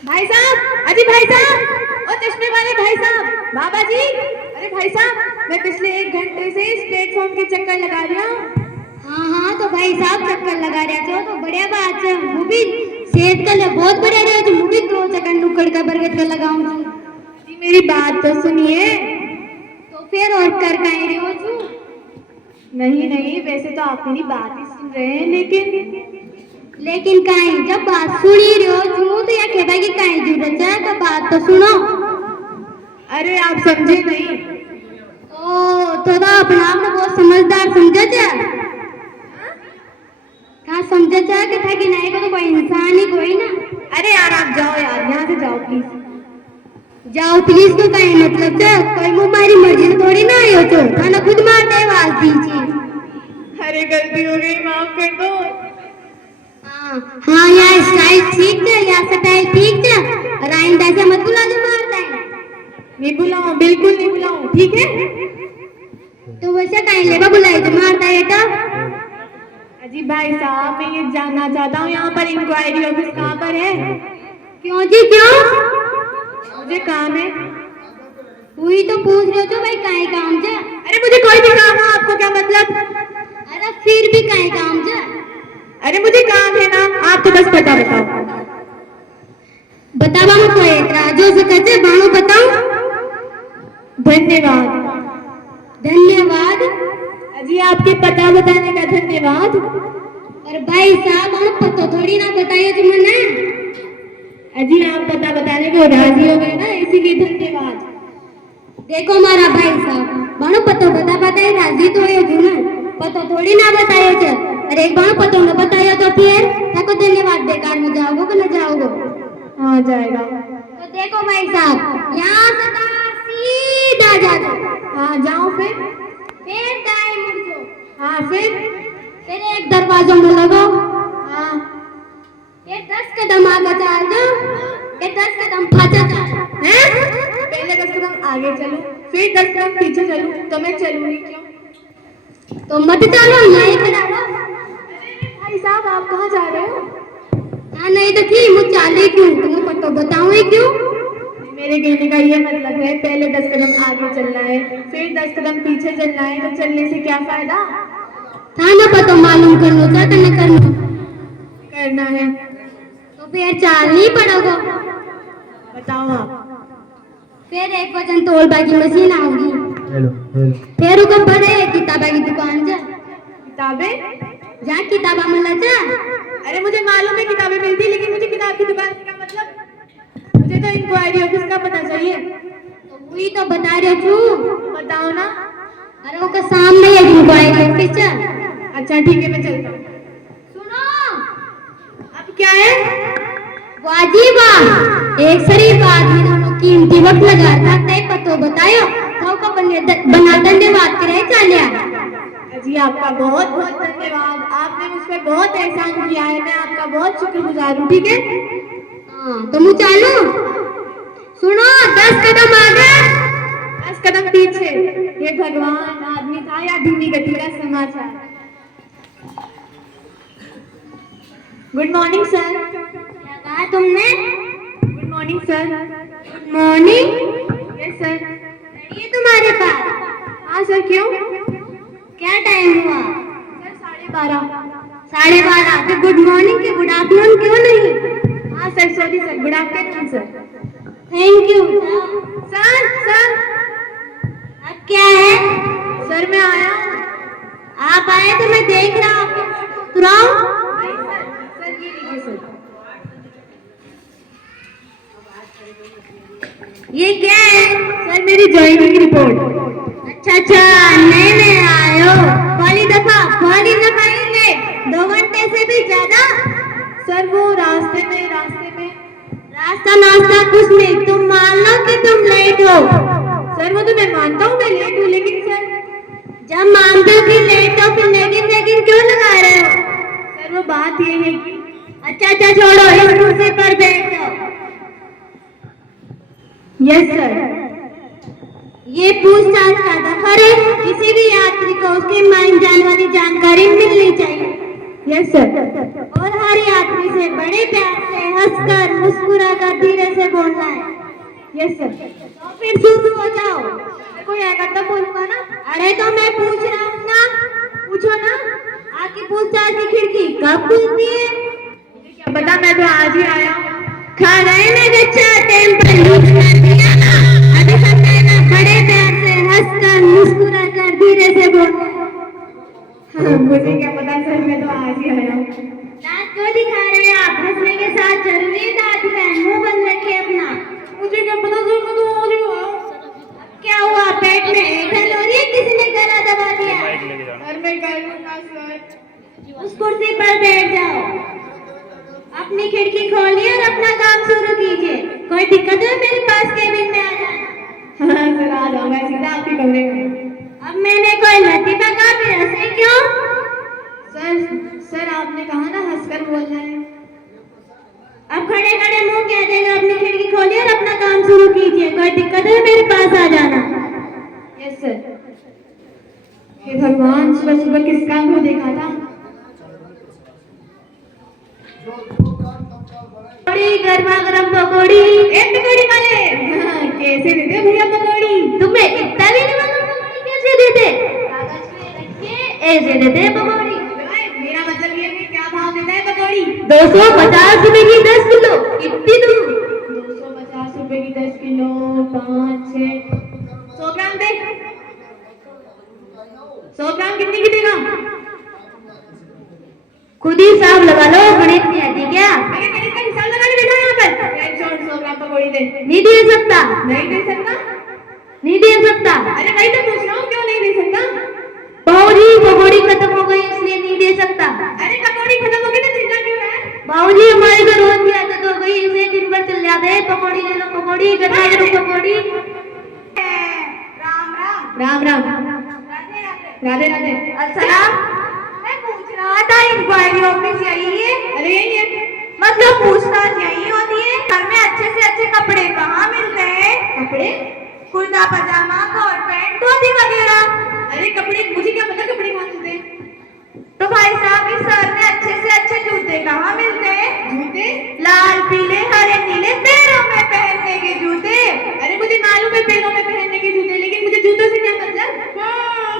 भाई साहब, अजी भाई साहब, ओ चश्मे वाले भाई साहब, बाबा जी, अरे भाई साहब, मैं पिछले 1 घंटे से इस प्लेटफॉर्म के चक्कर लगा रहा हूँ। हाँ हाँ तो भाई साहब चक्कर लगा रहे थे तो बढ़िया बात है। वो भी सेहत के लिए बहुत बढ़िया रहे तो भी 2 सेकंड नुक्कड़ का बरगद का लगाऊं। जी मेरी बात तो सुनिए। तो फिर और कर कहीं रहे हो तू? नहीं नहीं, वैसे तो आप मेरी बात ही सुन रहे हैं, लेकिन कहीं जब बात सुनी रहे हो तू तो या कहता कि कहीं जरूरत है तो बात तो सुनो। अरे आप समझे नहीं। तो अपना आपने बहुत समझदार समझे थे। कहाँ समझे थे कि था कि नहीं को तो कोई इंसान ही कोई ना। अरे यार आप जाओ यार, यहाँ से जाओ प्लीज। जाओ प्लीज तो कहीं मतलब है कोई मुंह मर्जी से थोड़ी ना आई हो तो खाना खुद मारते है आवाज दीजिए। अरे गलती हो गई, माफ कर दो। हाँ यार स्टाइल ठीक है, या स्टाइल ठीक है और आइंदा से मत बुला जो मारता है। नहीं बुलाऊं, बिल्कुल नहीं बुलाऊं, ठीक है। तो वैसे कहीं लेबा बुलाई तो मारता है बेटा। अजी भाई साहब, मैं ये जानना चाहता हूँ यहाँ पर इंक्वायरी ऑफिस कहाँ पर है? क्यों जी क्यों? मुझे काम है। वही तो पूछ रहे हो भाई काहे काम जा? अरे मुझे कोई भी काम है, आपको क्या मतलब? अरे फिर भी काहे काम जा? अरे मुझे काम है ना, आप तो बस पता बताओ। बतावा मुझको राजो से कहते बाणु बताओ। धन्यवाद। धन्यवाद? अजी आपके पता बताने का धन्यवाद। और भाई साहब हम पता थोड़ी ना बताइए तुमने। अजी आप पता बताने को राजी हो गए ना, इसीलिए धन्यवाद। देखो हमारा भाई साहब बाणु पता बताए राजी तो है ना, पता थोड़ी ना बताए थे। अरे एक बार पता न बताया तो फिर ताको धन्यवाद बेकार में जाओगे कि न जाओगे? हाँ जाएगा। तो देखो भाई साहब यहाँ से सीधा जा जाओ। हाँ जाओ फिर दाएं मुड़ जाओ। हाँ फिर एक दरवाजों में लगो। हाँ ये 10 कदम आगे चल जाओ, ये 10 कदम पाछे जाओ। पहले 10 कदम आगे चलो, फिर 10 कदम पीछे चलूं, तो मैं चलूंगी क्यों? तो मत चलो यहीं पे डालो। भाई साहब आप कहाँ जा रहे हो? हाँ नहीं तो की मुझे चाले क्यों तुम्हें पता बताऊँ क्यों? मेरे कहने का ये मतलब है पहले 10 कदम आगे चलना है, फिर 10 कदम पीछे चलना है, तो चलने से क्या फायदा? था ना पता मालूम करना क्या करना है तो फिर चाल नहीं पड़ोगे। बताओ आप। फिर एक वजन तोल बागी मशीन आओगी। फिर उनको बड़े किताबा की दुकान जा। किताबें? जहाँ किताबा मिला जा। अरे मुझे मालूम है किताबें मिलती, लेकिन मुझे किताब की दुकान का मतलब, मुझे तो इंक्वायरी ऑफिस का पता चाहिए। तो वही तो बता रहे हूँ। बताओ ना। अरे वो का सामने है इंक्वायरी ऑफिस। अच्छा ठीक है, मैं चलता हूँ। सुनो अब क्या है? वाजिबा एक शरीफ आदमी दोनों कीमती वक्त लगाता तय पतो बतायो तो को बना धन्यवाद करे चालिया। जी आपका बहुत बहुत धन्यवाद, आपने मुझ पर बहुत एहसान किया है, मैं आपका बहुत शुक्रगुजार हूँ, ठीक है। हाँ तो मुझे चालू सुनो 10 कदम आगे 10 कदम पीछे। हे भगवान, आदमी था या धीमी गति का समाचार। Good morning sir. क्या कहा तुमने? Good morning sir. Good morning. Yes sir. ये तुम्हारे पास? हाँ सर, क्यों? क्या टाइम हुआ? सर 12:30। 12:30 तो गुड मॉर्निंग के गुड आफ्टरनून क्यों नहीं? हाँ sir, sorry sir, good afternoon sir. Thank you sir. Sir अब क्या है? सर मैं आया। आप आए तो मैं देख रहा हूँ। तुराओ सर ये लीजिए सर। ये क्या है? सर मेरी ज्वाइनिंग रिपोर्ट। अच्छा नए आए हो। पहली दफा ही लेट 2 घंटे से भी ज्यादा। सर वो रास्ते में रास्ता नाश्ता कुछ नहीं, तुम मान लो कि तुम लेट हो। सर वो तो मैं मानता हूँ मैं लेट हूँ, लेकिन सर जब मानते हो कि लेट हो फिर लेकिन क्यों लगा रहे हो? सर वो बात ये है कि अच्छा छोड़ो इस कुर्सी पर बैठो। Yes sir. ये पूछताछ का दफतर है, किसी भी यात्री को उसके मान जाने वाली जानकारी मिलनी चाहिए। Yes sir. और हर यात्री से बड़े प्यार से हंसकर मुस्कुराकर साथ धीरे से बोलना है। Yes sir. तो फिर शुरू हो जाओ। कोई आएगा तब बोलूंगा ना। अरे तो मैं पूछ रहा हूँ ना, पूछो ना। आपकी पूछताछ की खिड़की कब खुलती है? क्या पता, मैं तो आज ही आया हूँ। खाना है ना बच्चा, टाइम पर यूज कर दिया ना। अभी समझाना, बड़े प्यार से हंसकर मुस्कुरा कर धीरे से बोलना है। हाँ, मुझे क्या पता सर, मैं तो आज ही आया हूँ। दांत क्यों दिखा रहे हैं आप? हंसने के साथ जरूरी दांत दिखाएं, मुंह बंद रखिए अपना। मुझे क्या पता सर, मैं तो आज ही आया हूँ। क्या हुआ, पेट में ऐंठन हो रही है? किसी ने गला दबा दिया? सर मैं कर लूंगा सर। उस कुर्सी पर बैठ जाओ, अपनी खिड़की खोलिए और अपना काम शुरू कीजिए। कोई दिक्कत है मेरे पास केबिन में आ जाना। हाँ सर, आ जाऊंगा सीधा आपके कमरे में। अब मैंने कोई लतीफा कहा, फिर हंसे क्यों? सर आपने कहा ना हंसकर बोलना है। अब खड़े खड़े मुंह कह देगा, अपनी खिड़की खोलिए और अपना काम शुरू कीजिए। कोई दिक्कत है मेरे पास आ जाना। Yes sir. हे भगवान, सुबह सुबह किस काम को देखा था। पकौड़ी, गर्मा गर्म पकौड़ी। एक पकौड़ी वाले। हाँ, कैसे देते भैया पकौड़ी? तुम्हें इतना भी नहीं मालूम पकौड़ी कैसे देते? कागज में रख के ऐसे देते हैं पकौड़ी। मेरा मतलब ये कि क्या भाव देता है पकौड़ी? 250 रुपए की 10 किलो। कितनी दूर? 250 रुपए की 10 किलो, 5, 6, 100 ग्राम दे। 100 ग्राम कितने की देगा? खुद ही हिसाब लगा लो, गणित नहीं आती क्या? मैंने गणित का हिसाब लगाने बैठा यहाँ पर। ये छोड़, 100 ग्राम पकौड़ी दे। नहीं दे सकता। नहीं दे सकता? नहीं दे सकता। अरे वही तो पूछ रहा हूँ, क्यों नहीं दे सकता? बाबूजी, पकौड़ी खत्म हो गई इसलिए नहीं दे सकता। अरे पकौड़ी खत्म हो गई तो चिल्ला क्यों रहा है? बाबूजी, हमारे घर रोज की आदत हो गई, इसे दिन भर चल जाते हैं। पकौड़ी ले लो, पकौड़ी, गर्मा गर्म पकौड़ी। राम राम। राधे राधे। अच्छा, मैं पूछ रहा था, इंक्वायरी ऑफिस यही है? अरे यही है। मतलब पूछताछ यही होती है? घर में अच्छे से अच्छे कपड़े कहाँ मिलते हैं? कपड़े? कुर्ता पजामा, कोट पैंट, धोती वगैरह। अरे कपड़े, मुझे क्या पता कपड़े कहाँ मिलते हैं। तो भाई साहब, इस शहर में अच्छे से अच्छे जूते कहाँ मिलते हैं? जूते? लाल, पीले, हरे, नीले, पैरों में पहनने के जूते। अरे मुझे मालूम है पैरों में पहनने के जूते, लेकिन मुझे जूतों से क्या मतलब?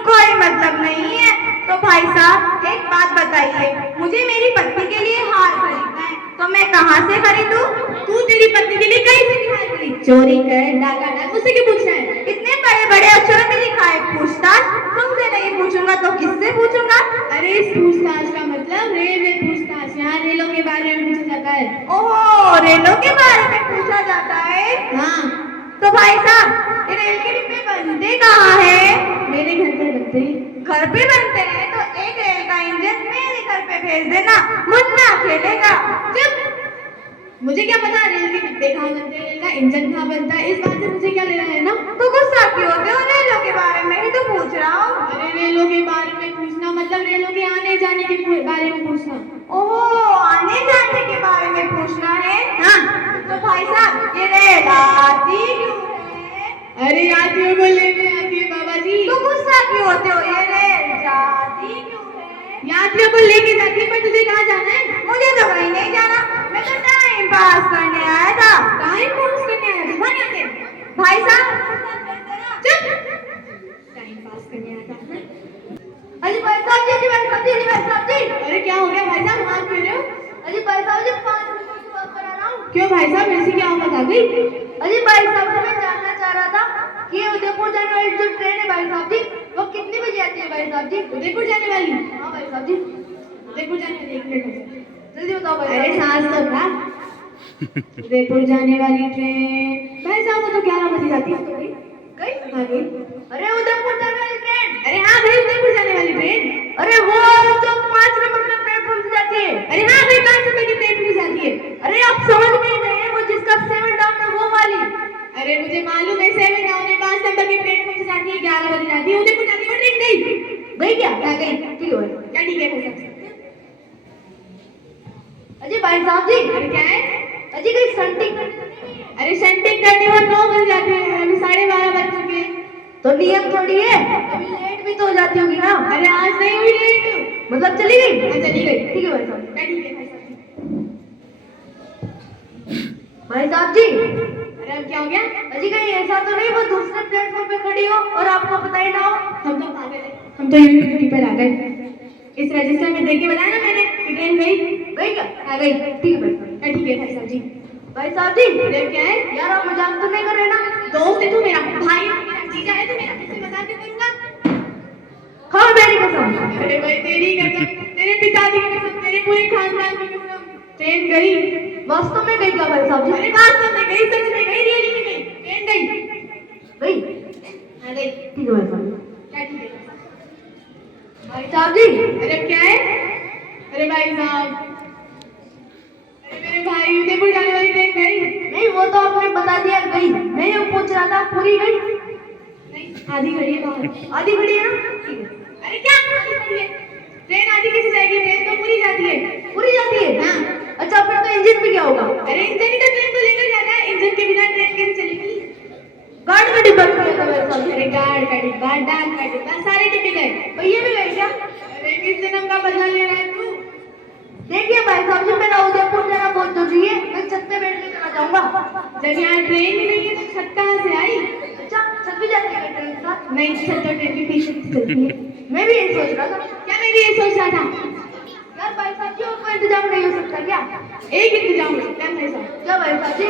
कोई मतलब नहीं है। तो भाई साहब, एक बात बताइए, मुझे मेरी पत्नी के लिए हार खरीदना है, तो मैं कहाँ से खरीदूं? तू तेरी पत्नी के लिए कहीं से नहीं हार खरीद, चोरी कर, डाका डाल, मुझसे क्यों पूछना है? इतने बड़े बड़े अक्षरों में लिखा है पूछताछ। तुमसे नहीं पूछूंगा तो किससे पूछूंगा? अरे इस पूछताछ का मतलब रेलवे पूछताछ, यहाँ रेलों के बारे में पूछा जाता है। ओहो, रेलों के बारे में पूछा जाता है। हाँ। तो भाई साहब, ये रेल के डिब्बे बनते कहाँ है? मेरे घर पे बनते हैं। घर पे बनते हैं तो एक रेल का इंजन मेरे घर पे भेज देना, मुन्ना खेलेगा। चुप, मुझे क्या पता रेल के डिब्बे कहाँ बनते हैं, रेल का इंजन कहाँ बनता है, इस बात से मुझे क्या लेना है ना? तो गुस्सा क्यों होते हो? रेलों के बारे में ही तो पूछ रहा हूँ। अरे रेलों के बारे में पूछना मतलब रेलों के आने जाने के बारे में पूछना। ओहो, आने जाने के बारे में पूछना है। हाँ। तो भाई साहब, ये रेल आती क्यों है? अरे यात्रियों को लेने आती है बाबा जी। तो गुस्सा क्यों होते हो? ये रेल जाती क्यों है? यात्रियों को लेके जाती है, पर तुझे कहाँ जाना है? मुझे तो कहीं नहीं जाना, मैं तो टाइम पास करने आया था। टाइम पास करने आया था? कहाँ जाते? भाई साहब, चुप, टाइम पास करने आया था। अजी भाई साहब जी, अजी भाई साहब जी, अजी भाई साहब जी। अरे क्या हो गया भाई साहब, हाथ क्यों रहे हो? अजी भाई साहब जी, 5 मिनट की बात करा रहा हूँ। क्यों भाई साहब, ऐसी क्या आफत आ गई? अजी भाई साहब जी, मैं जानना चाह रहा था कि ये उदयपुर जाने वाली जो ट्रेन है भाई साहब जी, वो कितने बजे आती है भाई साहब जी? उदयपुर जाने वाली? हाँ भाई साहब जी। उदयपुर जाने वाली, 1 मिनट जल्दी बताओ भाई। अरे सांस तो खा। उदयपुर जाने वाली ट्रेन भाई साहब, वो तो 11 बजे जाती है। तो गई? हाँ गई। अरे उदयपुर जाने वाली ट्रेन? अरे हाँ भाई, उदयपुर जाने वाली ट्रेन। अरे वो जो 5 नंबर के प्लेटफॉर्म से जाती है। अरे हाँ भाई, 5 नंबर की प्लेटफॉर्म से जाती है। अरे आप समझ नहीं रहे, वो जिसका 7 डाउन है वो वाली। अरे मुझे मालूम है, 7 डाउन है, 5 नंबर की प्लेटफॉर्म से जाती है, 11 बजे जाती है। उदयपुर जाने वाली ट्रेन गई। गई क्या? क्या गई? ठीक है। क्या ठीक है भाई साहब? अजी भाई साहब जी, अरे क्या है? अजी कहीं संटिंग? अरे सेंटिंग करने में 9 बज जाते हैं, अभी 12:30 बज चुके हैं। तो नियम थोड़ी है, अभी लेट भी तो हो जाती होगी ना। अरे आज नहीं हुई लेट। मतलब चली गई? हाँ चली गई। ठीक है भाई साहब। क्या ठीक है भाई साहब? भाई साहब जी, अरे अब क्या हो गया? अजी कहीं ऐसा तो नहीं वो दूसरे प्लेटफॉर्म पे खड़ी हो और आपको पता ही ना हो? हम तो पागल हैं, हम तो यूनिवर्सिटी पर आ गए। इस रजिस्टर में देख के बताया ना मैंने कि ट्रेन गई क्या? आ गई, ठीक है भाई। ठीक है भाई साहब जी। भाई साहब जी, अरे क्या है यार, आप मजाक तो नहीं कर रहे ना? दोस्त है तू मेरा, भाई है मेरा, जीजा है तू मेरा, किससे मजाक क्यों करूंगा? हाँ मेरी कसम। अरे भाई तेरी कसम, तेरे पिताजी की कसम, तेरे पूरे खानदान की कसम। ट्रेन गई, वास्तव में गई क्या भाई साहब जी? अरे वास्तव में गई, सच में गई, रियली में गई, ट्रेन गई। हाँ गई, ठीक है भाई साहब। क्या ठीक है भाई साहब जी? अरे क्या है? अरे भाई साहब, अरे मेरे भाई उदयपुर जाने वाली ट्रेन गई। नहीं वो तो आपने बता दिया गई, मैं ये पूछ रहा था पूरी गई? नहीं आधी खड़ी है बाहर। आधी खड़ी है ना? ठीक है। अरे क्या आधी खड़ी है? ट्रेन आधी कैसे जाएगी? ट्रेन तो पूरी जाती है। पूरी जाती है? हाँ। अच्छा फिर तो इंजन में क्या होगा? अरे इंजन ही तो ट्रेन को लेकर जाता है, इंजन के बिना ट्रेन कैसे चलेगी? गार्ड का डिब्बा भी गया था मेरे साथ। अरे गार्ड का डिब्बा, डाक का डिब्बा, सारे डिब्बे गए। पहिए भी गए क्या? अरे किस जन्म का बदला ले रहा है तू? देखिए भाई साहब जी, मेरा उदयपुर जाना बहुत जरूरी है, मैं छत पे बैठ के चला जाऊंगा। जब यहाँ ट्रेन ही नहीं है तो छत कहाँ से आई? अच्छा छत भी जाती है ट्रेन के साथ? नहीं, छत तो ट्रेन के पीछे चलती है। मैं भी यही सोच रहा था। क्या मैं भी यही सोच रहा था? यार भाई साहब जी, और कोई इंतजाम नहीं हो सकता क्या? एक इंतजाम हो सकता है भाई साहब। क्या भाई साहब जी?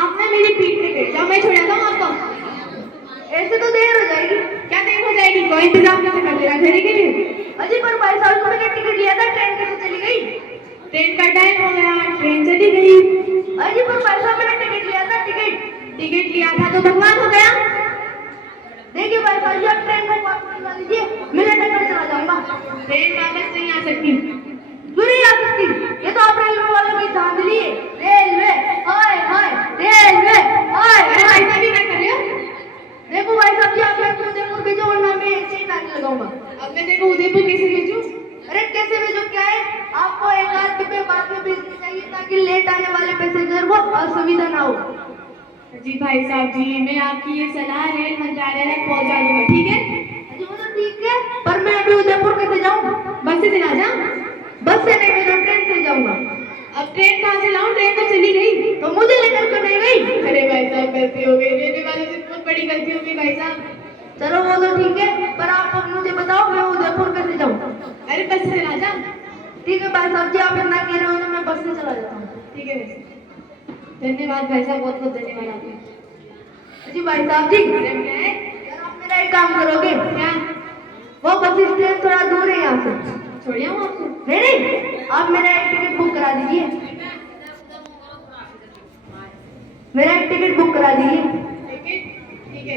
आप ना मेरी पीठ पे बैठ जाओ, मैं छुड़ाता हूँ आपको। ऐसे तो देर हो जाएगी। क्या देर हो जाएगी? कोई इंतजाम कैसे कर देगा घरे के लिए? अजी पर भाई साहब तुमने टिकट लिया था, ट्रेन कैसे चली गई? ट्रेन का टाइम हो गया, ट्रेन चली गई। अजी पर भाई साहब मैंने टिकट लिया था, टिकट लिया था तो भगवान हो गया। देखिए भाई साहब जी, आप ट्रेन को वापस चला लीजिए, मैं लटक कर चला जाऊंगा। ट्रेन वापस नहीं आ सकती। क्यों नहीं आ सकती? ये तो आप रेलवे वालों की धांधली है। रेलवे हाय हाय, रेलवे हाय हाय। ऐसा भी क्या कर रहे हो? देखो भाई साहब जी, आप मेरे को उदयपुर भेजो वरना मैं ऐसे ही नाचने लगाऊंगा। अब मैं देखो उदयपुर कैसे भेजूं? अरे कैसे भेजो क्या है? आपको एक आध डिब्बे बाद में भेजने चाहिए ताकि लेट आने वाले पैसेंजर को असुविधा ना हो। जी भाई साहब जी, मैं आपकी ये सलाह रेल मंत्रालय तक पहुंचा दूंगा, ठीक है? जी वो तो ठीक है, पर मैं अभी उदयपुर कैसे जाऊं? बस से चला जा। बस से नहीं, मैं तो ट्रेन से जाऊंगा। अब ट्रेन कहाँ से लाऊं? ट्रेन तो चली गई, तो मुझे लेकर क्यों नहीं गई? अरे भाई साहब गलती हो गई, रेलवे वालों से बहुत बड़ी गलती हो गई भाई साहब। चलो वो तो ठीक है, पर आप अब मुझे बताओ मैं उदयपुर कैसे जाऊं? अरे बस से चला जा। ठीक है भाई साहब जी, आप इतना कह रहे हो तो मैं बस से चला जाता हूँ। ठीक है वैसे, धन्यवाद भाई साहब, बहुत बहुत धन्यवाद आपका। जी भाई साहब जी, यार आप मेरा एक काम करोगे क्या? वो बस स्टैंड थोड़ा दूर है यहाँ से, छोड़िए हूँ आपको। नहीं, आप मेरा एक टिकट बुक करा दीजिए, मेरा एक टिकट बुक करा दीजिए। ठीक है।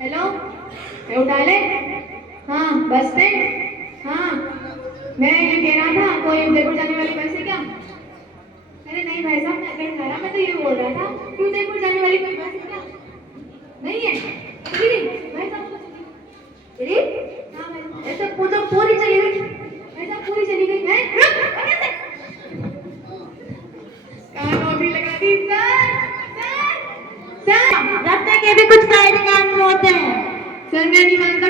हेलो, उठा ले। हाँ बस स्टैंड। हाँ मैं ये कह रहा था, कोई उदयपुर जाने वाली बस है क्या? अरे नहीं भाई साहब, मैं कह रहा, मैं तो ये बोल रहा था कि उदयपुर जाने वाली कोई बस है क्या? नहीं है? भाई साहब चली? हाँ भाई, ऐसे पूरी चली गई। भाई साहब पूरी चली गई है? कानों भी लगा दी सर, रास्ते के भी कुछ साइड काम होते हैं। सर मैं नहीं मानता